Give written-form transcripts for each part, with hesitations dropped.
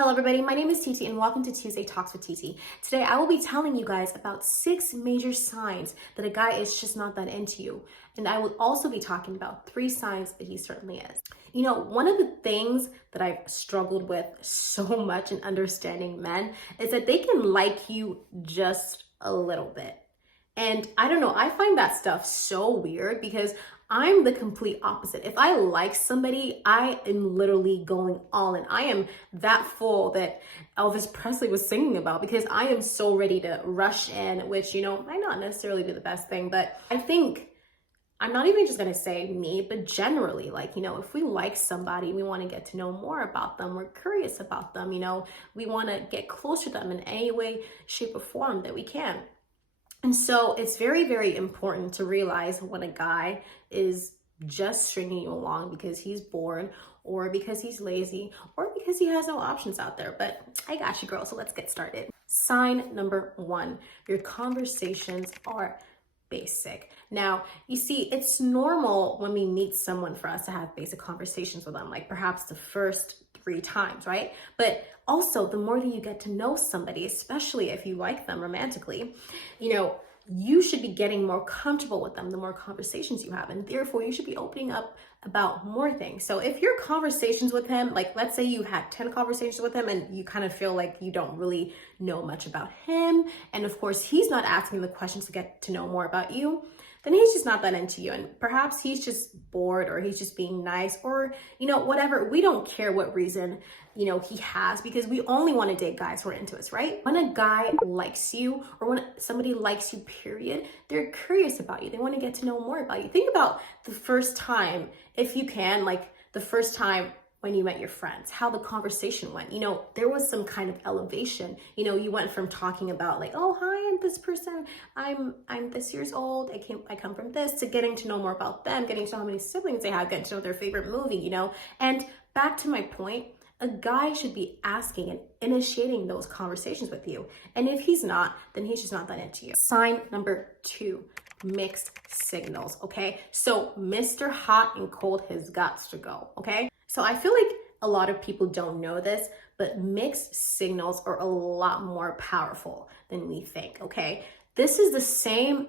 Hello everybody, my name is Titi and welcome to Tuesday Talks with Titi. Today I will be telling you guys about 6 major signs that a guy is just not that into you. And I will also be talking about 3 signs that he certainly is. You know, one of the things that I've struggled with so much in understanding men is that they can like you just a little bit. And I don't know, I find that stuff so weird because I'm the complete opposite. If I like somebody, I am literally going all in. I am that full that Elvis Presley was singing about because I am so ready to rush in, which, you know, might not necessarily be the best thing, but I think I'm not even just gonna say me, but generally, like, you know, if we like somebody, we wanna get to know more about them, we're curious about them, you know, we wanna get closer to them in any way, shape, or form that we can. And so it's very, very important to realize when a guy is just stringing you along because he's bored or because he's lazy or because he has no options out there. But I got you, girl, so let's get started. Sign number 1, your conversations are basic. Now, you see, it's normal when we meet someone for us to have basic conversations with them, like perhaps the first 3 times, right? But also, the more that you get to know somebody, especially if you like them romantically, you know, you should be getting more comfortable with them the more conversations you have, and therefore you should be opening up about more things. So if your conversations with him, like let's say you had 10 conversations with him and you kind of feel like you don't really know much about him, and of course he's not asking the questions to get to know more about you, then he's just not that into you. And perhaps he's just bored or he's just being nice or, you know, whatever. We don't care what reason, you know, he has, because we only want to date guys who are into us, right? When a guy likes you or when somebody likes you, period, they're curious about you. They want to get to know more about you. Think about the first time, if you can, like the first time when you met your friends, how the conversation went. You know, there was some kind of elevation. You know, you went from talking about like, oh, hi, I'm this person. I'm this years old. I come from this, to getting to know more about them, getting to know how many siblings they have, getting to know their favorite movie, you know. And back to my point, a guy should be asking and initiating those conversations with you. And if he's not, then he's just not that into you. Sign number 2, mixed signals, okay? So Mr. Hot and Cold has got to go, okay? So I feel like a lot of people don't know this, but mixed signals are a lot more powerful than we think, okay? This is the same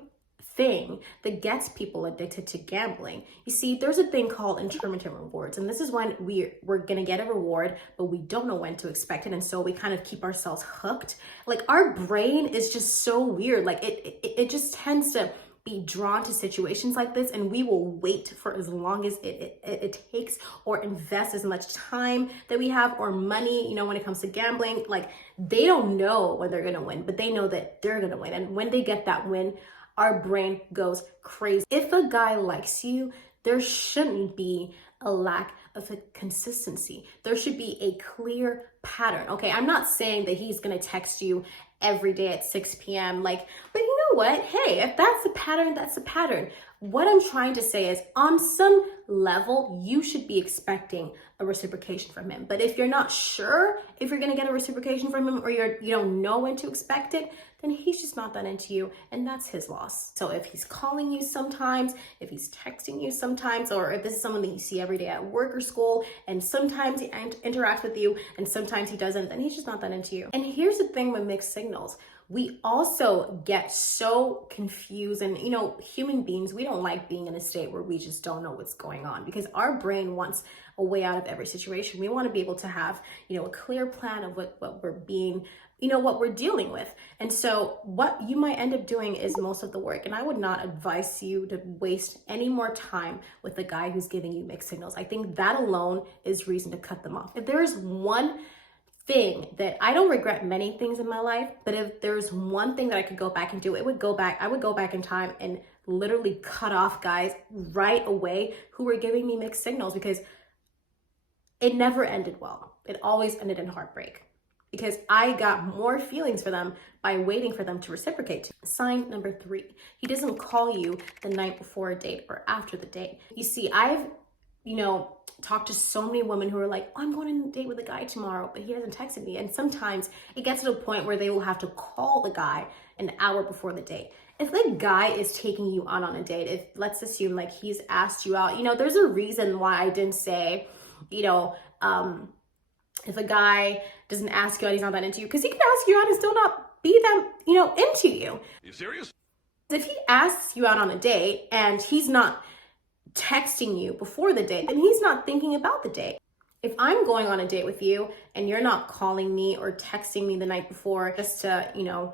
thing that gets people addicted to gambling. You see, there's a thing called intermittent rewards, and this is when we're gonna get a reward, but we don't know when to expect it, and so we kind of keep ourselves hooked. Like our brain is just so weird. Like it just tends to be drawn to situations like this, and we will wait for as long as it takes, or invest as much time that we have or money. You know, when it comes to gambling, like they don't know when they're gonna win, but they know that they're gonna win, and when they get that win, our brain goes crazy. If a guy likes you, there shouldn't be a lack of a consistency. There should be a clear pattern. Okay, I'm not saying that he's gonna text you every day at 6 p.m. like, but you know what? Hey, if that's the pattern, that's the pattern. What I'm trying to say is, on some level, you should be expecting a reciprocation from him. But if you're not sure if you're gonna get a reciprocation from him, or you don't know when to expect it, then he's just not that into you, and that's his loss. So if he's calling you sometimes, if he's texting you sometimes, or if this is someone that you see every day at work or school, and sometimes he interacts with you and sometimes he doesn't, then he's just not that into you. And here's the thing with mixed signals. We also get so confused, and you know, human beings, we don't like being in a state where we just don't know what's going on, because our brain wants a way out of every situation. We want to be able to have, you know, a clear plan of what we're being, you know, what we're dealing with. And so what you might end up doing is most of the work. And I would not advise you to waste any more time with the guy who's giving you mixed signals. I think that alone is reason to cut them off. If there is one thing that I don't regret many things in my life, but if there's one thing that I could go back and do, I would go back in time and literally cut off guys right away who were giving me mixed signals, because it never ended well. It always ended in heartbreak, because I got more feelings for them by waiting for them to reciprocate. Sign number 3, he doesn't call you the night before a date or after the date. You see, I've, you know, talked to so many women who are like, oh, I'm going on a date with a guy tomorrow, but he hasn't texted me. And sometimes it gets to a point where they will have to call the guy an hour before the date. If the guy is taking you out on a date, if let's assume like he's asked you out, you know, there's a reason why I didn't say, you know, If a guy doesn't ask you out, he's not that into you, because he can ask you out and still not be that, into you. You serious? If he asks you out on a date and he's not texting you before the date, then he's not thinking about the date. If I'm going on a date with you and you're not calling me or texting me the night before just to,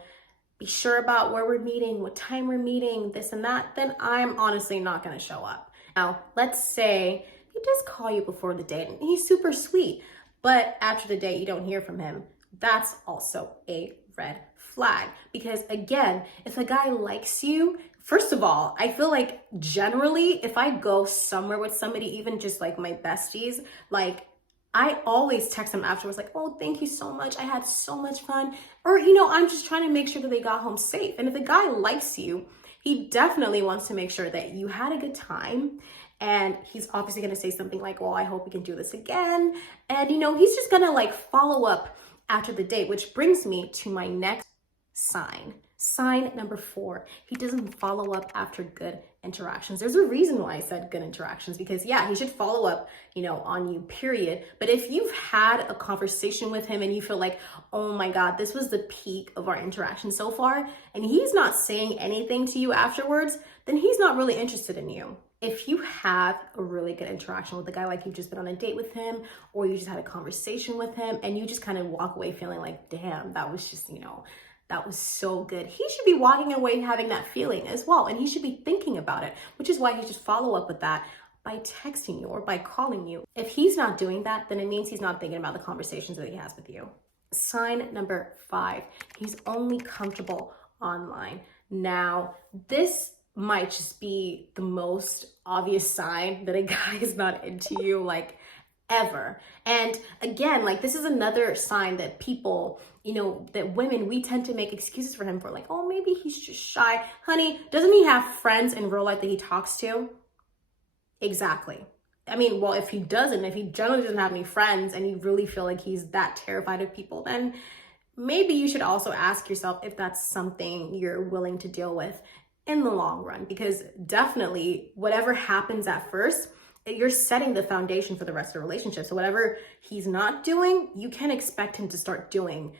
be sure about where we're meeting, what time we're meeting, this and that, then I'm honestly not going to show up. Now, let's say he does call you before the date and he's super sweet, but after the date you don't hear from him. That's also a red flag, because again, if a guy likes you, first of all, I feel like generally if I go somewhere with somebody, even just like my besties, like I always text them afterwards, like, oh, thank you so much. I had so much fun. Or, I'm just trying to make sure that they got home safe. And if a guy likes you, he definitely wants to make sure that you had a good time. And he's obviously going to say something like, well, I hope we can do this again. And, he's just going to like follow up after the date, which brings me to my next sign. Sign number 4, he doesn't follow up after good interactions. There's a reason why I said good interactions, because yeah, he should follow up, on you, period. But if you've had a conversation with him and you feel like, oh my God, this was the peak of our interaction so far, and he's not saying anything to you afterwards, then he's not really interested in you. If you have a really good interaction with a guy, like you've just been on a date with him, or you just had a conversation with him and you just kind of walk away feeling like, damn, that was just, that was so good. He should be walking away having that feeling as well. And he should be thinking about it, which is why he should follow up with that by texting you or by calling you. If he's not doing that, then it means he's not thinking about the conversations that he has with you. Sign number 5, he's only comfortable online. Now, this might just be the most obvious sign that a guy is not into you, like ever. And again, like this is another sign that people, that women, we tend to make excuses for him for, like, oh, maybe he's just shy. Honey, doesn't he have friends in real life that he talks to? Exactly. I mean, well, if he generally doesn't have any friends and you really feel like he's that terrified of people, then maybe you should also ask yourself if that's something you're willing to deal with in the long run, because definitely whatever happens at first, you're setting the foundation for the rest of the relationship. So whatever he's not doing, you can expect him to start doing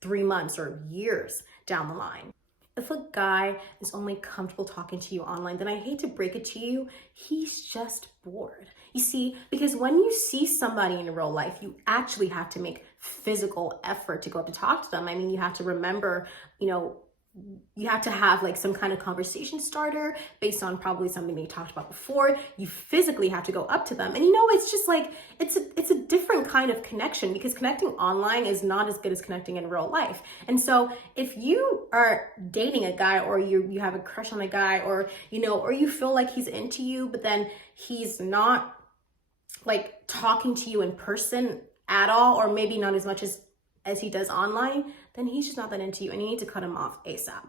3 months or years down the line. If a guy is only comfortable talking to you online, then I hate to break it to you, he's just bored. You see, because when you see somebody in real life, you actually have to make physical effort to go up to talk to them. I mean, you have to remember, you have to have like some kind of conversation starter based on probably something that you talked about before. You physically have to go up to them. And it's just like, it's a different kind of connection, because connecting online is not as good as connecting in real life. And so if you are dating a guy, or you have a crush on a guy, or, or you feel like he's into you, but then he's not like talking to you in person at all, or maybe not as much as he does online, then he's just not that into you and you need to cut him off ASAP.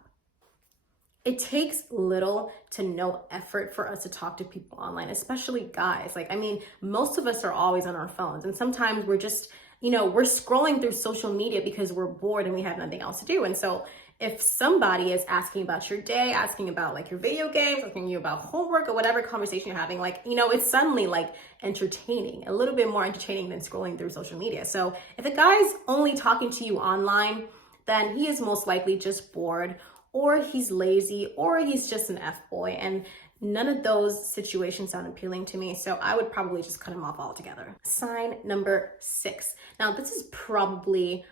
It takes little to no effort for us to talk to people online, especially guys. Like, I mean, most of us are always on our phones, and sometimes we're just, we're scrolling through social media because we're bored and we have nothing else to do. And so if somebody is asking about your day, asking about like your video games, asking you about homework or whatever conversation you're having, like, it's suddenly like entertaining, a little bit more entertaining than scrolling through social media. So if a guy's only talking to you online, then he is most likely just bored, or he's lazy, or he's just an F-boy. And none of those situations sound appealing to me. So I would probably just cut him off altogether. Sign number 6. Now, this is probably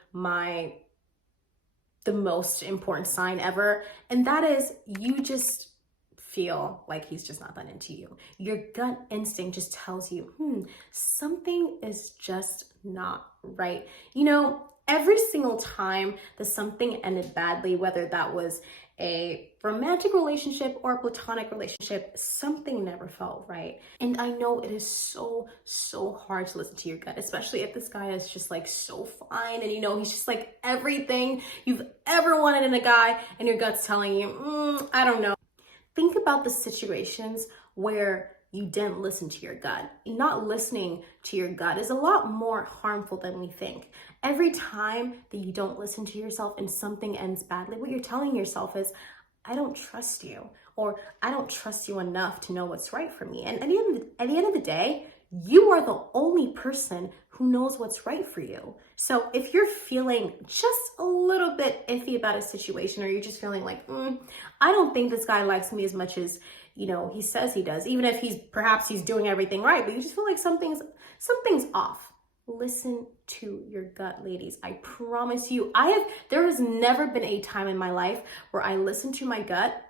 the most important sign ever. And that is, you just feel like he's just not that into you. Your gut instinct just tells you, something is just not right. Every single time that something ended badly, whether that was a romantic relationship or a platonic relationship, something never felt right. And I know it is so, so hard to listen to your gut, especially if this guy is just like so fine and he's just like everything you've ever wanted in a guy, and your gut's telling you, I don't know. Think about the situations where you didn't listen to your gut. Not listening to your gut is a lot more harmful than we think. Every time that you don't listen to yourself and something ends badly, what you're telling yourself is, I don't trust you, or I don't trust you enough to know what's right for me. And at the end of the day, You are the only person who knows what's right for you. So if you're feeling just a little bit iffy about a situation, or you're just feeling like, I don't think this guy likes me as much as, he says he does, even if perhaps he's doing everything right, but you just feel like something's off. Listen to your gut, ladies. I promise you, there has never been a time in my life where I listened to my gut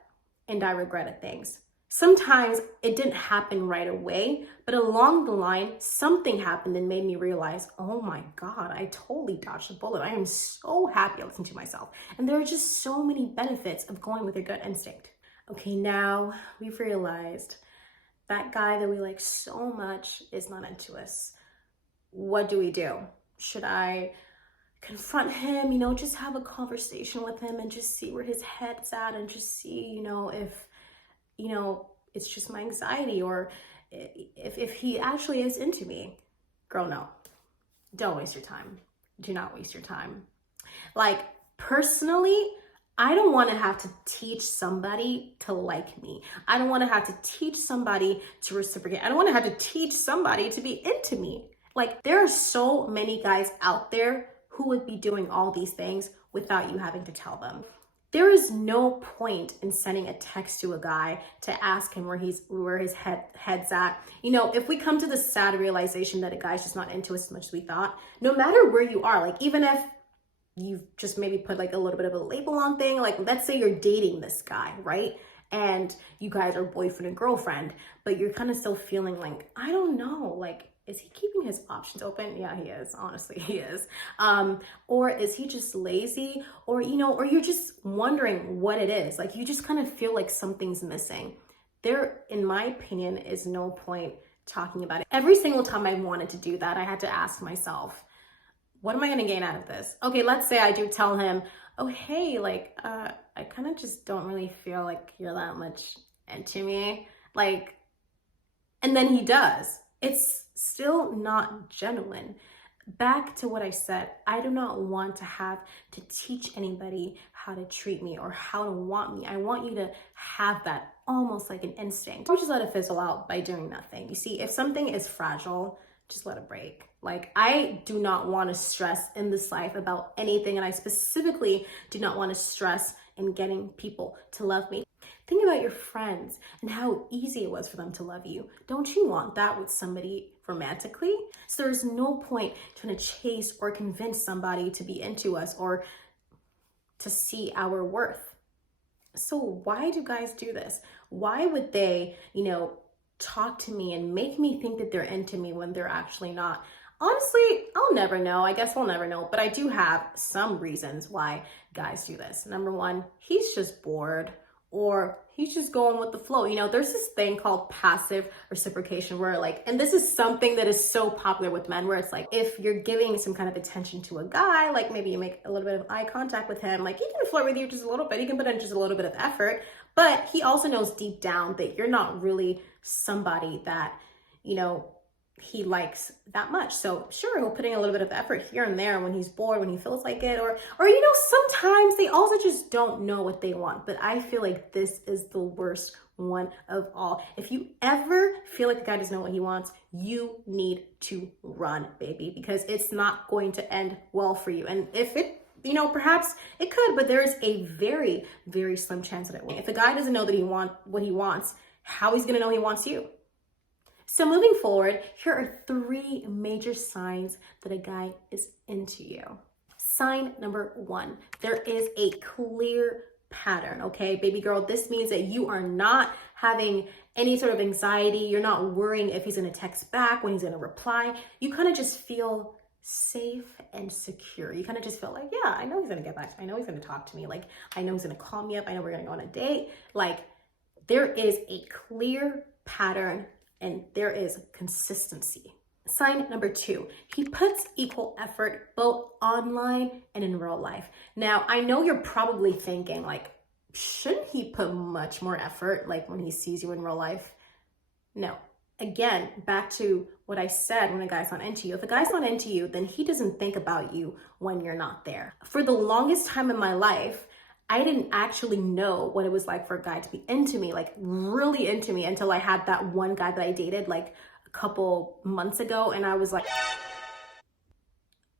and I regretted things. Sometimes it didn't happen right away, but along the line, something happened and made me realize, oh my God, I totally dodged a bullet. I am so happy I listened to myself. And there are just so many benefits of going with your gut instinct. Okay, now we've realized that guy that we like so much is not into us. What do we do? Should I confront him, just have a conversation with him and just see where his head's at and just see, if it's just my anxiety, or if he actually is into me? Girl, no. Don't waste your time. Do not waste your time. Like, personally, I don't want to have to teach somebody to like me. I don't want to have to teach somebody to reciprocate. I don't want to have to teach somebody to be into me. Like, there are so many guys out there who would be doing all these things without you having to tell them. There is no point in sending a text to a guy to ask him where his head's at. If we come to the sad realization that a guy's just not into us as much as we thought, no matter where you are, like even if you've just maybe put like a little bit of a label on thing, like let's say you're dating this guy, right? And you guys are boyfriend and girlfriend, but you're kind of still feeling like, I don't know, like, is he keeping his options open? Yeah, he is. Honestly, he is. Or is he just lazy? Or, or you're just wondering what it is. Like, you just kind of feel like something's missing. There, in my opinion, is no point talking about it. Every single time I wanted to do that, I had to ask myself, what am I going to gain out of this? Okay, let's say I do tell him, oh, hey, like, I kind of just don't really feel like you're that much into me. Like, and then he does. It's still not genuine. Back to what I said, I do not want to have to teach anybody how to treat me or how to want me. I want you to have that almost like an instinct. Or just let it fizzle out by doing nothing. You see, if something is fragile, just let it break. Like, I do not want to stress in this life about anything, and I specifically do not want to stress in getting people to love me. Think about your friends and how easy it was for them to love you. Don't you want that with somebody romantically? So there's no point trying to chase or convince somebody to be into us or to see our worth. So why do guys do this? Why would they, talk to me and make me think that they're into me when they're actually not? Honestly, I'll never know. I guess we'll never know. But I do have some reasons why guys do this. Number one, he's just bored, or he's just going with the flow. There's this thing called passive reciprocation where and this is something that is so popular with men, where it's like, if you're giving some kind of attention to a guy, like maybe you make a little bit of eye contact with him, like he can flirt with you just a little bit, he can put in just a little bit of effort, but he also knows deep down that you're not really somebody that, he likes that much. So sure, he'll put in a little bit of effort here and there when he's bored, when he feels like it, or sometimes they also just don't know what they want. But I feel like this is the worst one of all. If you ever feel like the guy doesn't know what he wants, you need to run, baby, because it's not going to end well for you. And if it, perhaps it could, but there is a very, very slim chance that it won't. If a guy doesn't know what he wants, how he's going to know he wants you? So moving forward, here are 3 major signs that a guy is into you. Sign number 1, there is a clear pattern, okay? Baby girl, this means that you are not having any sort of anxiety. You're not worrying if he's gonna text back, when he's gonna reply. You kind of just feel safe and secure. You kind of just feel like, yeah, I know he's gonna get back to me. I know he's gonna talk to me. Like, I know he's gonna call me up. I know we're gonna go on a date. Like, there is a clear pattern and there is consistency. Sign number 2, he puts equal effort both online and in real life. Now, I know you're probably thinking like, shouldn't he put much more effort like when he sees you in real life? No. Again, back to what I said when a guy's not into you. If a guy's not into you, then he doesn't think about you when you're not there. For the longest time in my life, I didn't actually know what it was like for a guy to be into me, like really into me, until I had that one guy that I dated like a couple months ago, and I was like,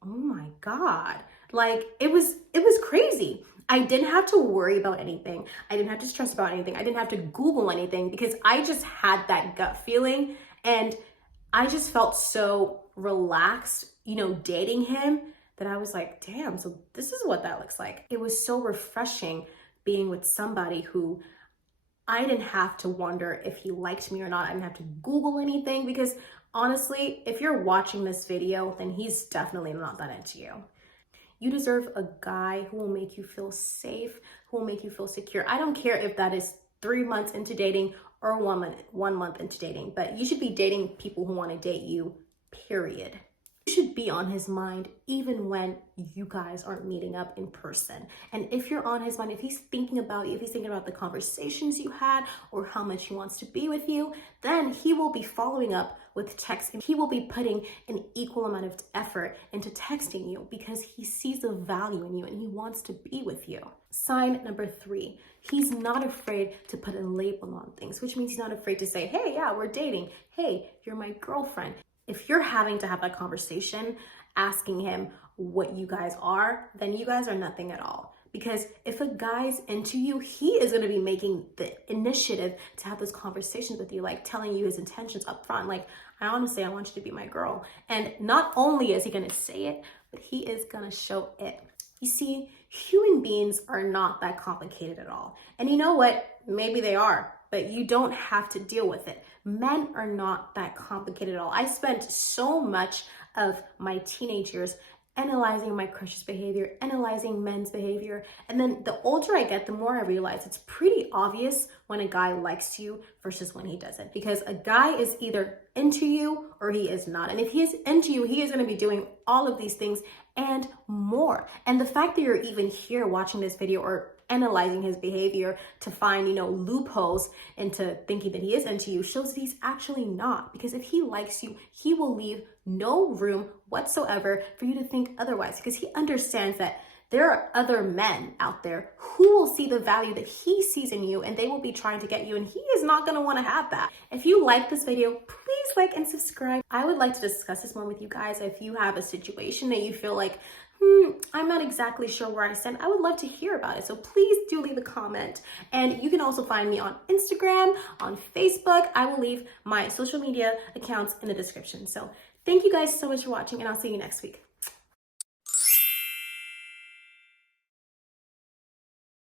oh my God. Like it was crazy. I didn't have to worry about anything. I didn't have to stress about anything. I didn't have to Google anything because I just had that gut feeling, and I just felt so relaxed, dating him, that I was like, damn, so this is what that looks like. It was so refreshing being with somebody who I didn't have to wonder if he liked me or not. I didn't have to Google anything, because honestly, if you're watching this video, then he's definitely not that into you. You deserve a guy who will make you feel safe, who will make you feel secure. I don't care if that is 3 months into dating or 1 month into dating, but you should be dating people who want to date you, period. You should be on his mind even when you guys aren't meeting up in person. And if you're on his mind, if he's thinking about you, if he's thinking about the conversations you had or how much he wants to be with you, then he will be following up with text, and he will be putting an equal amount of effort into texting you because he sees the value in you and he wants to be with you. Sign number 3, he's not afraid to put a label on things, which means he's not afraid to say, hey, yeah, we're dating. Hey, you're my girlfriend. If you're having to have that conversation, asking him what you guys are, then you guys are nothing at all. Because if a guy's into you, he is going to be making the initiative to have those conversations with you, like telling you his intentions up front. Like, I want you to be my girl. And not only is he going to say it, but he is going to show it. You see, human beings are not that complicated at all. And you know what? Maybe they are, but you don't have to deal with it. Men are not that complicated at all. I spent so much of my teenage years analyzing my crush's behavior, analyzing men's behavior. And then the older I get, the more I realize it's pretty obvious when a guy likes you versus when he doesn't. Because a guy is either into you or he is not. And if he is into you, he is going to be doing all of these things and more. And the fact that you're even here watching this video or analyzing his behavior to find, loopholes into thinking that he is into you shows that he's actually not. Because if he likes you, he will leave no room whatsoever for you to think otherwise, because he understands that there are other men out there who will see the value that he sees in you, and they will be trying to get you, and he is not going to want to have that. If you like this video, please like and subscribe. I would like to discuss this more with you guys. If you have a situation that you feel like, I'm not exactly sure where I stand, I would love to hear about it. So please do leave a comment. And you can also find me on Instagram, on Facebook. I will leave my social media accounts in the description. So thank you guys so much for watching, and I'll see you next week.